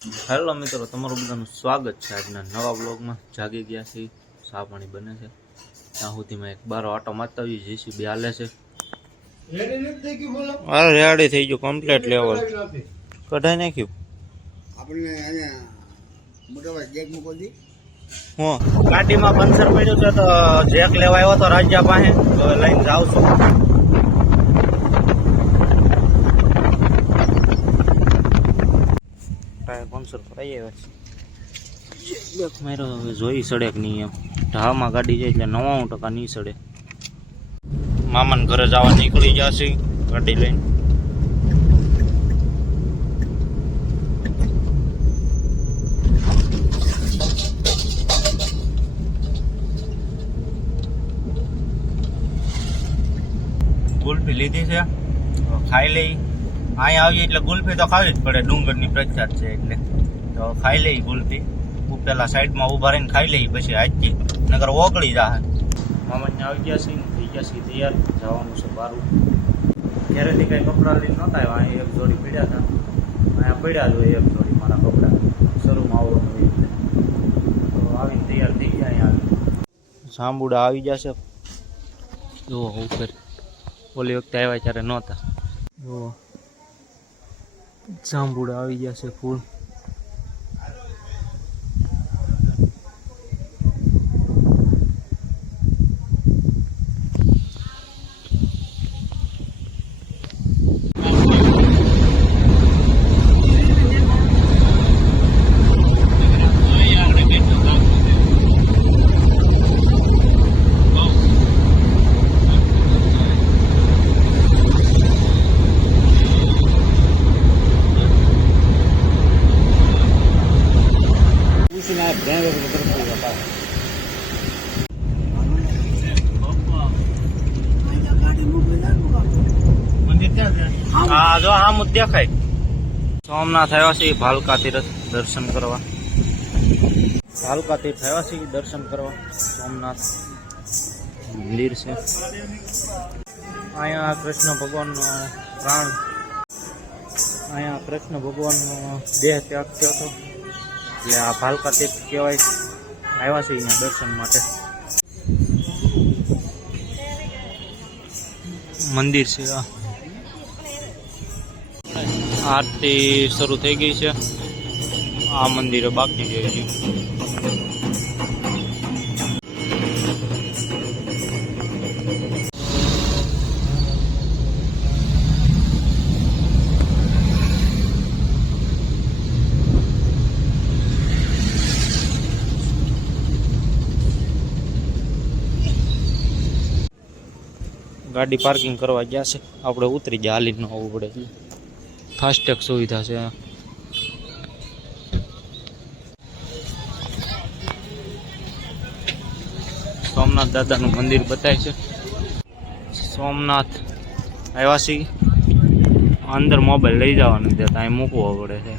Hello મિત્રો તમારું બધાનું સ્વાગત છે આજના નવા બ્લોગમાં જાગી ગયા છે ચા પાણી બને છે. ત્યાં સુધીમાં એક બારો આટો મારતા જેસી જેસીબી હાલે છે. અરે રેડી થઈ ગયું કમ્પ્લીટ લેવલ કઢાઈ નાખ્યું? આપણને અહીંયા મોટા ભાઈ જેક મૂકો દી હું. ગાડીમાં પંચર પડ્યું છે તો જેક લેવા આવ્યો તો રાજ્યા પાસે. લઈને જાઉં છું. પંચર જોઈ સડે કે નહીં એમ. ઢામાં ગાડી જાય એટલે નવ્વાણું ટકા નહીં સડે. મામાને ઘરે જવા નીકળી જશે ગાડી લઈને. ગુલ્ફી લીધી છે. ખાઈ લઈ. અહીંયા આવીએ એટલે ગુલ્ફી તો ખાવી જ પડે, ડુંગરની પ્રખ્યાત છે એટલે. તો ખાઈ લઈ ગુલ્ફી પેલા સાઈડમાં ઊભા રહીને ખાઈ લઈ પછી આજથી નગર ઓગળી જાહે મામાને આવી ગયા છે ને થઈ ગયા છે તૈયાર. જવાનું છે બારું. ઘરેથી કઈ કપડાં લઈને નહોતા આવ્યા અહીંયા એક જોડી પીડ્યા હતા. અહીંયા પડ્યા જ હોય એક જોડી મારા કપડાં. શરૂમાં આવવાનું હોય એટલે. તો આવીને તૈયાર થઈ ગયા અહીંયા આવી જાંબુડા આવી જશે જુઓ ઉપર. ઓલી વખતે આવ્યા ત્યારે નહોતા. જુઓ. જાંબુડા આવી ગયા છે ફૂલ. દેખાય. સોમનાથ આવ્યા છે ભાલકા તીર્થ દર્શન કરવા. ભાલકા તીર્થ આવ્યા છે દર્શન કરવા. સોમનાથ મંદિર છે. અહીંયા કૃષ્ણ ભગવાનનો પ્રાણ. અહીંયા કૃષ્ણ ભગવાનનો દેહ ત્યાગ થયો હતો. એટલે આ ભાલકા તીર્થ કહેવાય આવ્યા છે અહીંયા દર્શન માટે. મંદિર છે આ. આરતી શરૂ થઈ ગઈ છે. આ મંદિરે બાકી છે ગાડી પાર્કિંગ કરવા ગયા છે. આપણે ઉતરી ગયા ન આવવું પડે. ફાસ્ટેગ સુવિધા છે. સોમનાથ દાદાનું મંદિર બતાય છે. સોમનાથ આવ્યા છીએ અંદર મોબાઈલ લઈ જવાનું છે, ત્યાં મૂકવો પડે છે.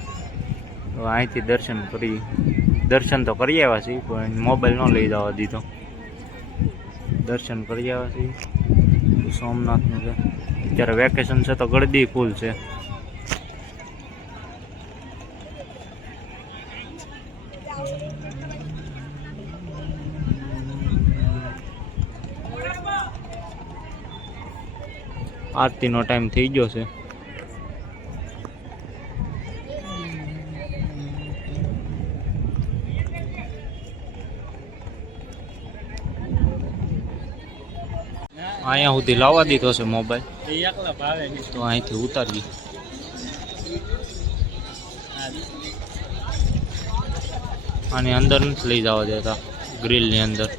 અહીંથી દર્શન કરી, દર્શન તો કરી આવ્યા છીએ, પણ મોબાઈલ ન લઈ જવા દીધો. દર્શન કરી આવ્યા છીએ. સોમનાથનું છે. અત્યારે વેકેશન છે તો ગળદી ફૂલ છે. આરતીનો ટાઈમ થઈ ગયો છે. અહીંયા સુધી લાવવા દીધો છે મોબાઈલ તો અહીંથી ઉતારીએ. આની અંદર નથી લઈ જવા દેતા. ગ્રીલની અંદર.